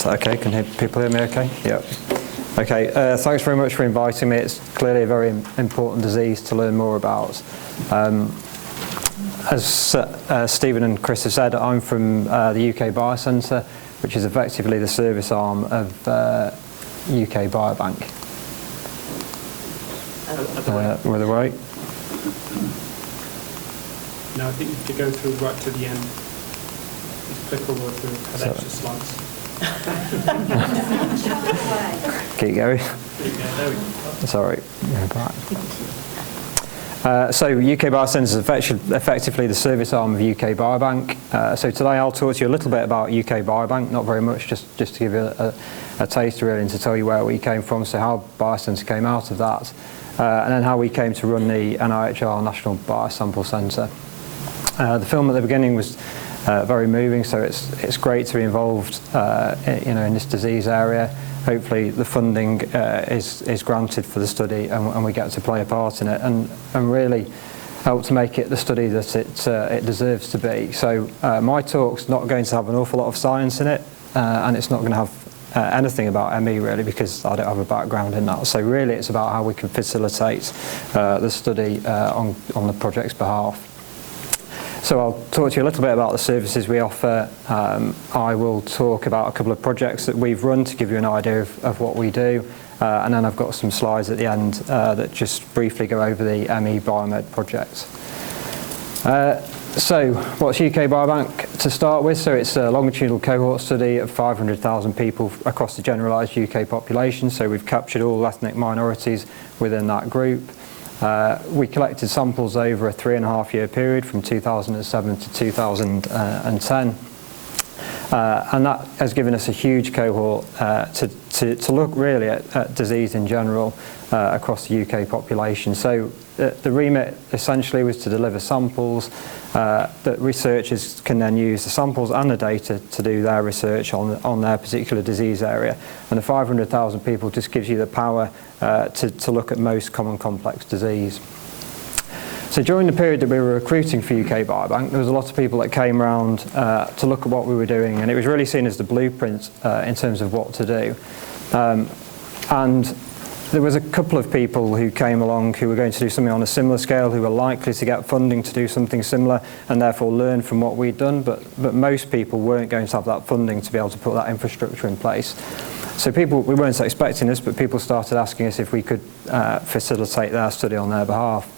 Is that okay? Can people hear me okay? Yep. Okay, thanks very much for inviting me. It's clearly a very important disease to learn more about. As Stephen and Chris have said, I'm from the UK Biocentre, which is effectively the service arm of UK Biobank. Were they right? No, I think you have to go through right to the end. Just click all the way through, have extra slides. Keep going. Yeah, there we go. Sorry. So UK Biocentre is effectively the service arm of UK Biobank. So today I'll talk to you a little bit about UK Biobank, not very much, just to give you a taste really, and to tell you where we came from, so how Biocentre came out of that, and then how we came to run the NIHR National Biosample Centre. The film at the beginning was very moving, so it's great to be involved in this disease area. Hopefully the funding is granted for the study, and we get to play a part in it and really help to make it the study that it deserves to be. So my talk's not going to have an awful lot of science in it, and it's not going to have anything about ME really, because I don't have a background in that. So really it's about how we can facilitate the study on the project's behalf. So I'll talk to you a little bit about the services we offer. I will talk about a couple of projects that we've run to give you an idea of what we do. And then I've got some slides at the end that just briefly go over the ME Biomed project. So what's UK Biobank to start with? So it's a longitudinal cohort study of 500,000 people across the generalised UK population. So we've captured all ethnic minorities within that group. We collected samples over a 3.5-year period from 2007 to 2010. And that has given us a huge cohort to look really at disease in general across the UK population. So the remit essentially was to deliver samples that researchers can then use the samples and the data to do their research on their particular disease area. And the 500,000 people just gives you the power to look at most common complex disease. So during the period that we were recruiting for UK Biobank, there was a lot of people that came around to look at what we were doing, and it was really seen as the blueprint in terms of what to do. And there was a couple of people who came along who were going to do something on a similar scale, who were likely to get funding to do something similar and therefore learn from what we'd done, but most people weren't going to have that funding to be able to put that infrastructure in place. So we weren't expecting this, but people started asking us if we could facilitate their study on their behalf.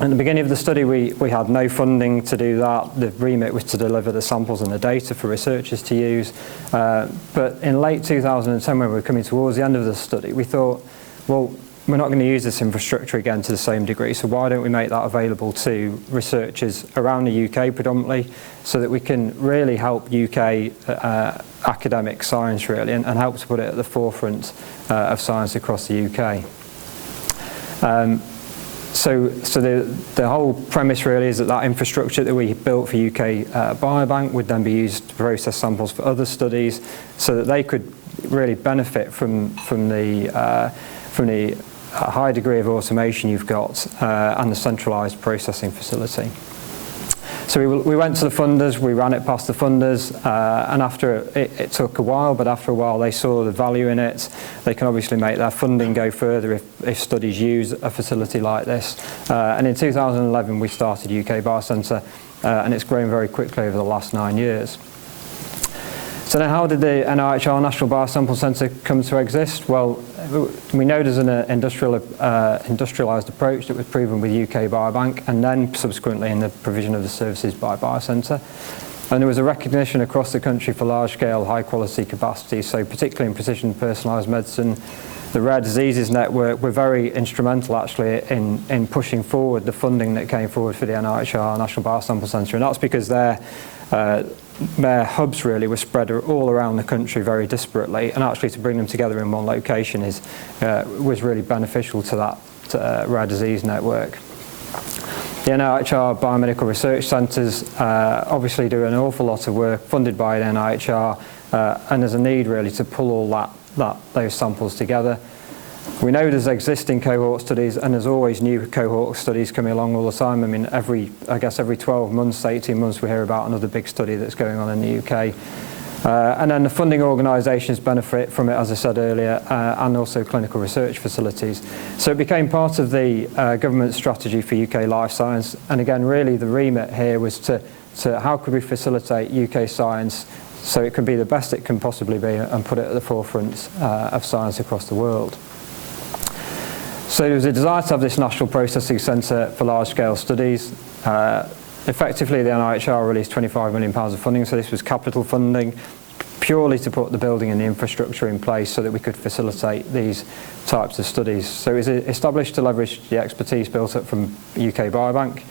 At the beginning of the study, we had no funding to do that. The remit was to deliver the samples and the data for researchers to use. But in late 2010, when we were coming towards the end of the study, we thought, well, we're not going to use this infrastructure again to the same degree, so why don't we make that available to researchers around the UK predominantly, so that we can really help UK academic science really, and help to put it at the forefront of science across the UK. So the whole premise really is that infrastructure that we built for UK Biobank would then be used to process samples for other studies, so that they could really benefit from the high degree of automation you've got and the centralised processing facility. So we went to the funders, we ran it past the funders, and after it took a while, but after a while they saw the value in it. They can obviously make their funding go further if studies use a facility like this. And in 2011 we started UK Biocentre, and it's grown very quickly over the last 9 years. So then how did the NIHR National Biosample Centre come to exist? Well, we know there's an industrialised approach that was proven with UK Biobank, and then subsequently in the provision of the services by Biocentre. And there was a recognition across the country for large-scale, high-quality capacity, so particularly in precision personalised medicine. The Rare Diseases Network were very instrumental actually in pushing forward the funding that came forward for the NIHR National Biosample Centre, and that's because their hubs really were spread all around the country very disparately, and actually to bring them together in one location was really beneficial to that Rare Disease Network. The NIHR Biomedical Research Centres obviously do an awful lot of work funded by the NIHR, and there's a need really to pull all those samples together. We know there's existing cohort studies, and there's always new cohort studies coming along all the time. I mean, I guess every 12 months, 18 months, we hear about another big study that's going on in the UK. And then the funding organisations benefit from it, as I said earlier, and also clinical research facilities. So it became part of the government strategy for UK life science. And again, really the remit here was to how could we facilitate UK science so it can be the best it can possibly be and put it at the forefront of science across the world. So there was a desire to have this National Processing Centre for large-scale studies. Effectively, the NIHR released £25 million of funding, so this was capital funding, purely to put the building and the infrastructure in place so that we could facilitate these types of studies. So it was established to leverage the expertise built up from UK Biobank.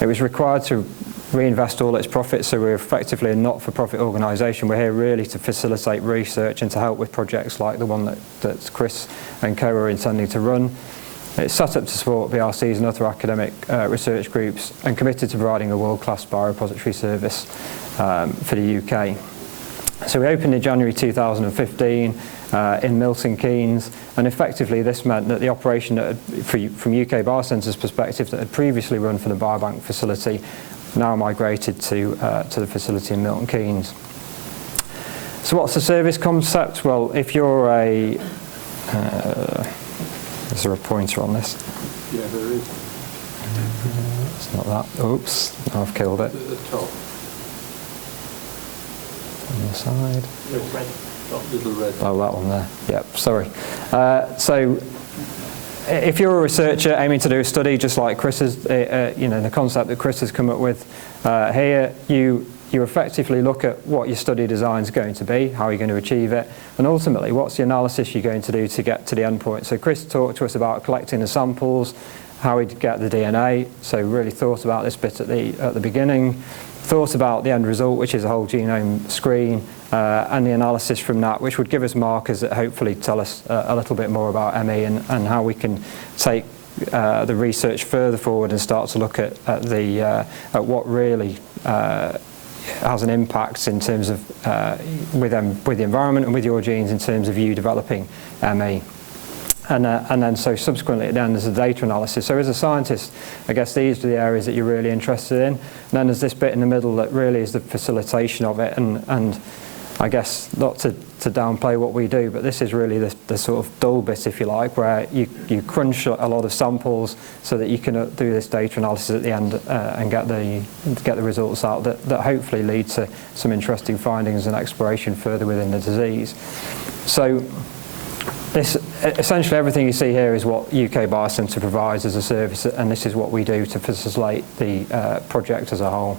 It was required to reinvest all its profits, so we're effectively a not-for-profit organisation. We're here really to facilitate research and to help with projects like the one that Chris and co are intending to run. It's set up to support BRCs and other academic research groups and committed to providing a world-class biorepository service for the UK. So we opened in January 2015 in Milton Keynes, and effectively this meant that the operation that from UK Biocentres' perspective that had previously run for the Biobank facility now migrated to the facility in Milton Keynes. So what's the service concept? Well, if you're a... is there a pointer on this? Yeah, there is. It's not that. Oops, I've killed it. At the top. On the side. Little red dot. Little red. Oh, that one there. Yep, sorry. So if you're a researcher aiming to do a study just like Chris has, the concept that Chris has come up with here, you effectively look at what your study design is going to be, how you're going to achieve it, and ultimately what's the analysis you're going to do to get to the end point. So Chris talked to us about collecting the samples, how we'd get the DNA, so really thought about this bit at the beginning, thought about the end result, which is a whole genome screen, and the analysis from that, which would give us markers that hopefully tell us a little bit more about ME and how we can take the research further forward and start to look at what really has an impact in terms of with the environment and with your genes in terms of you developing ME. And then so subsequently at the end there's a data analysis. So as a scientist, I guess these are the areas that you're really interested in. And then there's this bit in the middle that really is the facilitation of it. And I guess not to downplay what we do, but this is really the sort of dull bit, if you like, where you crunch a lot of samples so that you can do this data analysis at the end and get the results out that hopefully lead to some interesting findings and exploration further within the disease. So this, essentially everything you see here is what UK Biocentre provides as a service, and this is what we do to facilitate the project as a whole.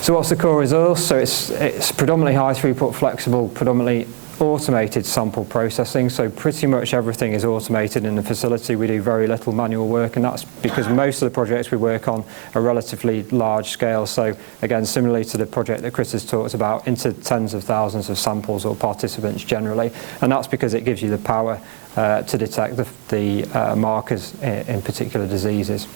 So what's the core resource? So it's predominantly high throughput, flexible, predominantly automated sample processing. So pretty much everything is automated in the facility. We do very little manual work, and that's because most of the projects we work on are relatively large scale. So again, similarly to the project that Chris has talked about, into tens of thousands of samples or participants generally. And that's because it gives you the power to detect the markers in particular diseases.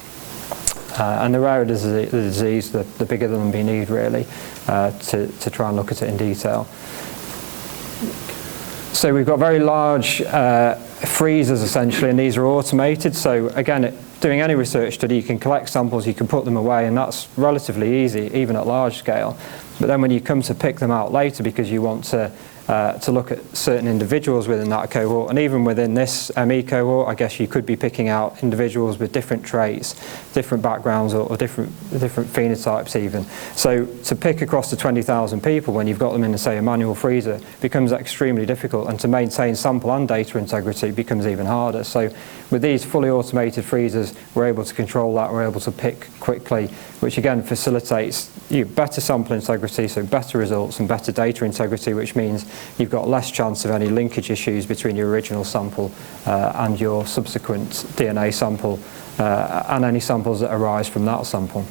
And the rarer the disease, the bigger the number you need really to try and look at it in detail. So we've got very large freezers essentially, and these are automated. So again, doing any research study, you can collect samples, you can put them away, and that's relatively easy, even at large scale. But then when you come to pick them out later because you want to look at certain individuals within that cohort, and even within this ME cohort, I guess you could be picking out individuals with different traits, different backgrounds, or different phenotypes even. So to pick across the 20,000 people when you've got them in, say, a manual freezer becomes extremely difficult, and to maintain sample and data integrity becomes even harder. So with these fully automated freezers, we're able to control that, we're able to pick quickly, which again facilitates better sample integrity, so better results, and better data integrity, which means you've got less chance of any linkage issues between your original sample and your subsequent DNA sample and any samples that arise from that sample.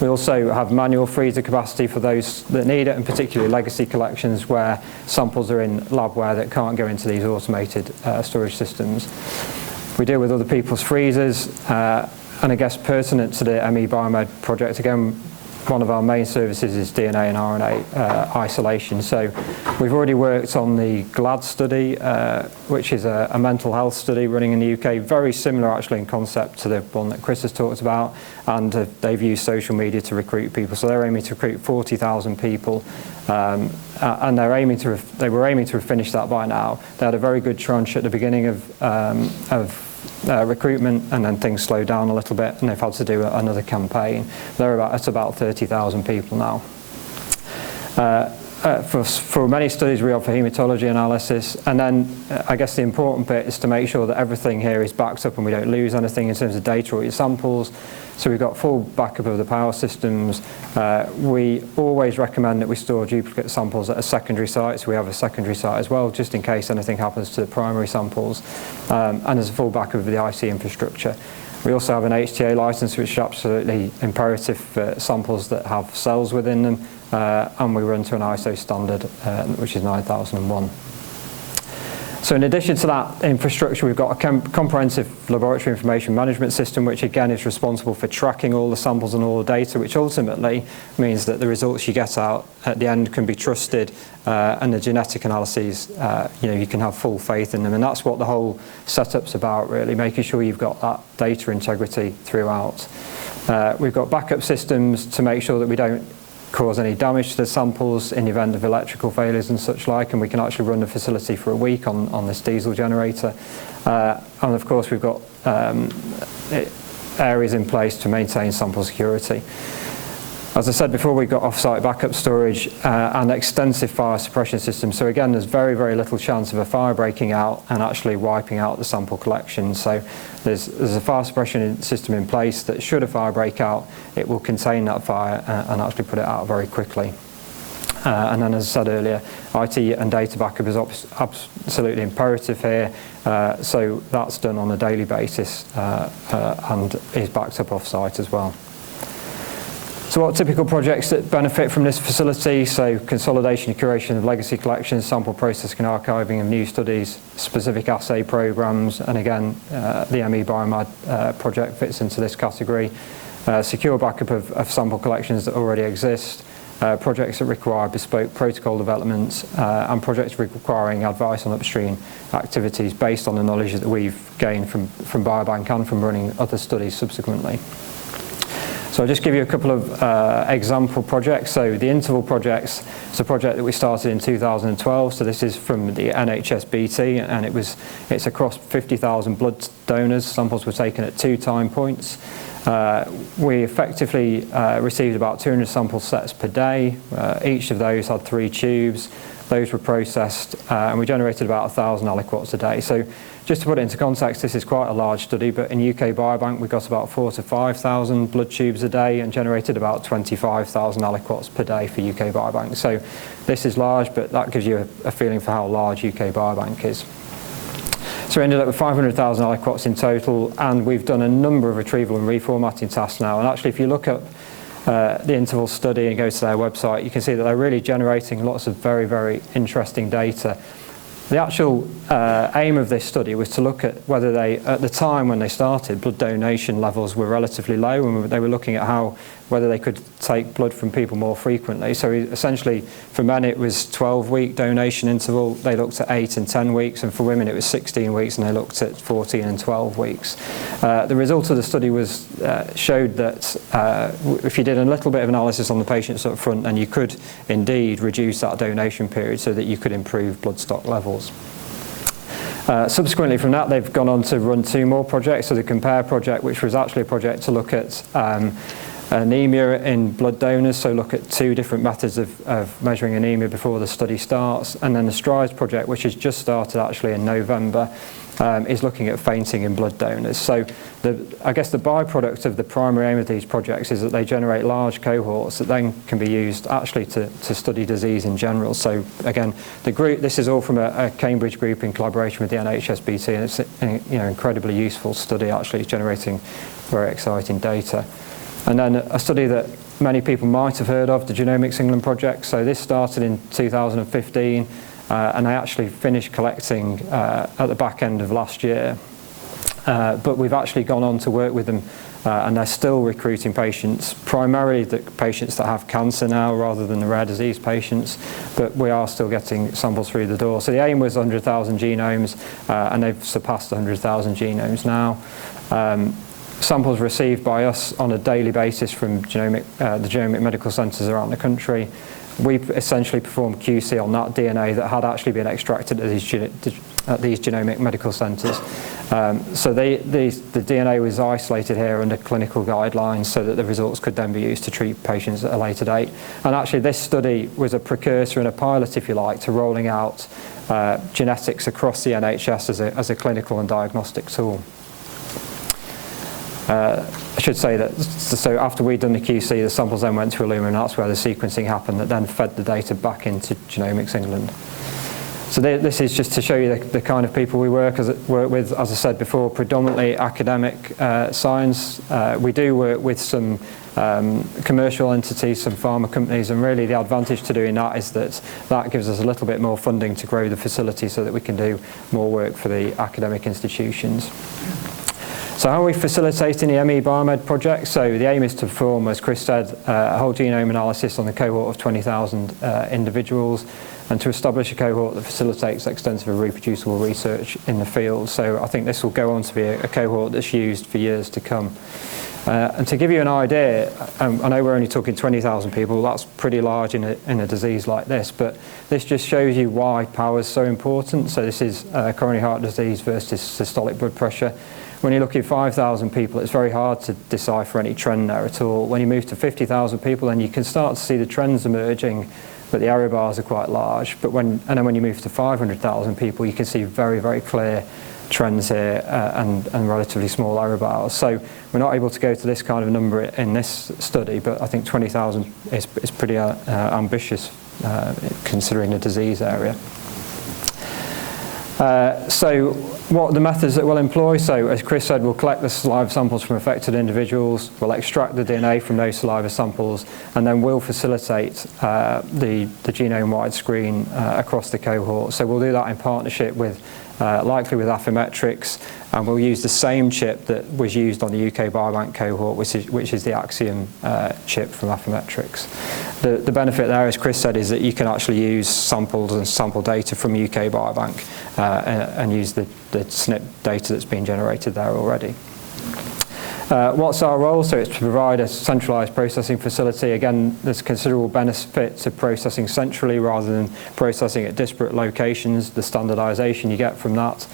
We also have manual freezer capacity for those that need it, and particularly legacy collections where samples are in labware that can't go into these automated storage systems. We deal with other people's freezers, and I guess pertinent to the ME Biomed project, again, one of our main services is DNA and RNA isolation. So we've already worked on the GLAD study, which is a mental health study running in the UK, very similar actually in concept to the one that Chris has talked about, and they've used social media to recruit people. So they're aiming to recruit 40,000 people, and they were aiming to have finished that by now. They had a very good tranche at the beginning of recruitment, and then things slowed down a little bit, and they've had to do another campaign. They're at about 30,000 people now. For many studies we offer haematology analysis, and then I guess the important bit is to make sure that everything here is backed up and we don't lose anything in terms of data or your samples. So we've got full backup of the power systems. We always recommend that we store duplicate samples at a secondary site, so we have a secondary site as well, just in case anything happens to the primary samples. And there's a full backup of the IC infrastructure. We also have an HTA license, which is absolutely imperative for samples that have cells within them, and we run to an ISO standard, which is 9001. So in addition to that infrastructure, we've got a comprehensive laboratory information management system, which again is responsible for tracking all the samples and all the data, which ultimately means that the results you get out at the end can be trusted, and the genetic analyses, you can have full faith in them. And that's what the whole setup's about, really, making sure you've got that data integrity throughout. We've got backup systems to make sure that we don't cause any damage to the samples in the event of electrical failures and such like, and we can actually run the facility for a week on this diesel generator. And of course we've got areas in place to maintain sample security. As I said before, we've got off-site backup storage and extensive fire suppression systems. So again, there's very, very little chance of a fire breaking out and actually wiping out the sample collection. So there's a fire suppression system in place that should a fire break out, it will contain that fire and actually put it out very quickly. And then, as I said earlier, IT and data backup is absolutely imperative here. So that's done on a daily basis and is backed up off-site as well. So what typical projects that benefit from this facility? So consolidation and curation of legacy collections, sample processing and archiving of new studies, specific assay programs, and again, the ME Biomed project fits into this category. Secure backup of sample collections that already exist, projects that require bespoke protocol developments, and projects requiring advice on upstream activities based on the knowledge that we've gained from Biobank and from running other studies subsequently. So I'll just give you a couple of example projects. So the interval projects, it's a project that we started in 2012. So this is from the NHS-BT, and it's across 50,000 blood donors. Samples were taken at 2 time points. We effectively received about 200 sample sets per day. Each of those had 3 tubes. Those were processed, and we generated about 1,000 aliquots a day. So just to put it into context, this is quite a large study, but in UK Biobank we got about 4,000 to 5,000 blood tubes a day and generated about 25,000 aliquots per day for UK Biobank. So this is large, but that gives you a feeling for how large UK Biobank is. So we ended up with 500,000 aliquots in total, and we've done a number of retrieval and reformatting tasks now. And actually, if you look at the interval study and go to their website, you can see that they're really generating lots of very, very interesting data. The actual aim of this study was to look at whether at the time when they started, blood donation levels were relatively low, and they were looking at whether they could take blood from people more frequently. So essentially, for men it was 12-week donation interval, they looked at 8 and 10 weeks, and for women it was 16 weeks, and they looked at 14 and 12 weeks. The result of the study showed that if you did a little bit of analysis on the patients up front, then you could indeed reduce that donation period so that you could improve blood stock levels. Subsequently from that, they've gone on to run 2 more projects. So the COMPARE project, which was actually a project to look at anemia in blood donors, so look at 2 different methods of measuring anemia before the study starts. And then the STRIDES project, which has just started actually in November, is looking at fainting in blood donors. So I guess the byproduct of the primary aim of these projects is that they generate large cohorts that then can be used actually to study disease in general. So again, this is all from a Cambridge group in collaboration with the NHS-BT, and it's an incredibly useful study, actually generating very exciting data. And then a study that many people might have heard of, the Genomics England project. So this started in 2015, and I actually finished collecting at the back end of last year. But we've actually gone on to work with them and they're still recruiting patients, primarily the patients that have cancer now rather than the rare disease patients, but we are still getting samples through the door. So the aim was 100,000 genomes, and they've surpassed 100,000 genomes now. Samples received by us on a daily basis from the genomic medical centres around the country. We essentially performed QC on that DNA that had actually been extracted at these genomic medical centres. So the DNA was isolated here under clinical guidelines so that the results could then be used to treat patients at a later date. And actually this study was a precursor and a pilot, if you like, to rolling out genetics across the NHS as a clinical and diagnostic tool. I should say that, so after we'd done the QC, the samples then went to Illumina, and that's where the sequencing happened that then fed the data back into Genomics England. So this is just to show you the kind of people we work with, as I said before, predominantly academic science. We do work with some commercial entities, some pharma companies, and really the advantage to doing that is that gives us a little bit more funding to grow the facility so that we can do more work for the academic institutions. So how are we facilitating the ME Biomed project? So the aim is to perform, as Chris said, a whole genome analysis on the cohort of 20,000 individuals, and to establish a cohort that facilitates extensive and reproducible research in the field. So I think this will go on to be a cohort that's used for years to come. And to give you an idea, I know we're only talking 20,000 people, that's pretty large in a disease like this, but this just shows you why power is so important. So this is coronary heart disease versus systolic blood pressure. When you look at 5,000 people, it's very hard to decipher any trend there at all. When you move to 50,000 people, then you can start to see the trends emerging, but the error bars are quite large. And then when you move to 500,000 people, you can see very, very clear trends here and relatively small error bars. So we're not able to go to this kind of number in this study, but I think 20,000 is pretty ambitious considering the disease area. So what are the methods that we'll employ? So as Chris said, we'll collect the saliva samples from affected individuals, we'll extract the DNA from those saliva samples, and then we'll facilitate the genome-wide screen across the cohort. So we'll do that in partnership with, likely with Affymetrix, and we'll use the same chip that was used on the UK Biobank cohort, which is the Axiom chip from Affymetrix. The benefit there, as Chris said, is that you can actually use samples and sample data from UK Biobank and use the SNP data that's been generated there already. What's our role? So it's to provide a centralised processing facility. Again, there's considerable benefit to processing centrally rather than processing at disparate locations, the standardisation you get from that.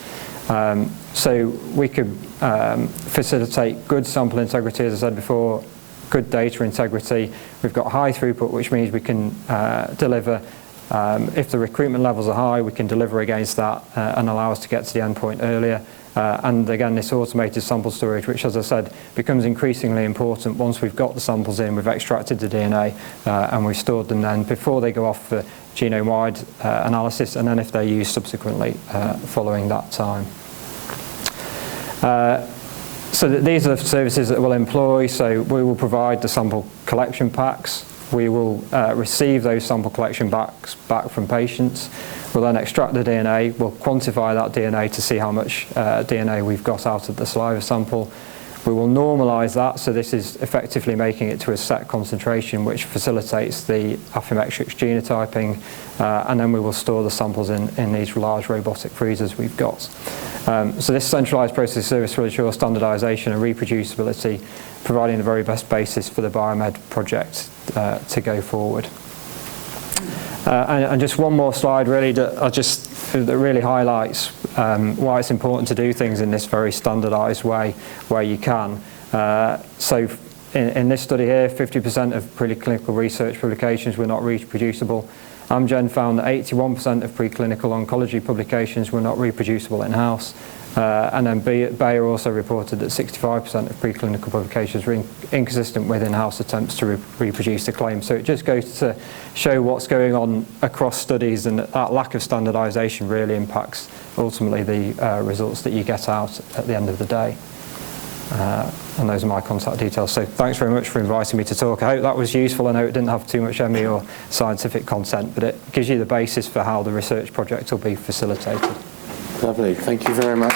So we could facilitate good sample integrity, as I said before, good data integrity. We've got high throughput, which means we can deliver, if the recruitment levels are high, we can deliver against that and allow us to get to the endpoint earlier. And again, this automated sample storage, which, as I said, becomes increasingly important once we've got the samples in, we've extracted the DNA, and we've stored them then before they go off for genome-wide analysis, and then if they're used subsequently following that time. So these are the services that we'll employ. So we will provide the sample collection packs. We will receive those sample collection packs back from patients. We'll then extract the DNA. We'll quantify that DNA to see how much DNA we've got out of the saliva sample. We will normalise that, so this is effectively making it to a set concentration which facilitates the Affymetrix genotyping, and then we will store the samples in these large robotic freezers we've got. So this centralised process service will ensure standardisation and reproducibility, providing the very best basis for the Biomed project to go forward. And just one more slide really that really highlights why it's important to do things in this very standardised way where you can. So in this study here, 50% of preclinical research publications were not reproducible. Amgen found that 81% of preclinical oncology publications were not reproducible in-house. And then Bayer also reported that 65% of preclinical publications were inconsistent with in-house attempts to reproduce the claim. So it just goes to show what's going on across studies, and that lack of standardisation really impacts ultimately the results that you get out at the end of the day. And those are my contact details. So thanks very much for inviting me to talk. I hope that was useful. I know it didn't have too much ME or scientific content, but it gives you the basis for how the research project will be facilitated. Lovely. Thank you very much.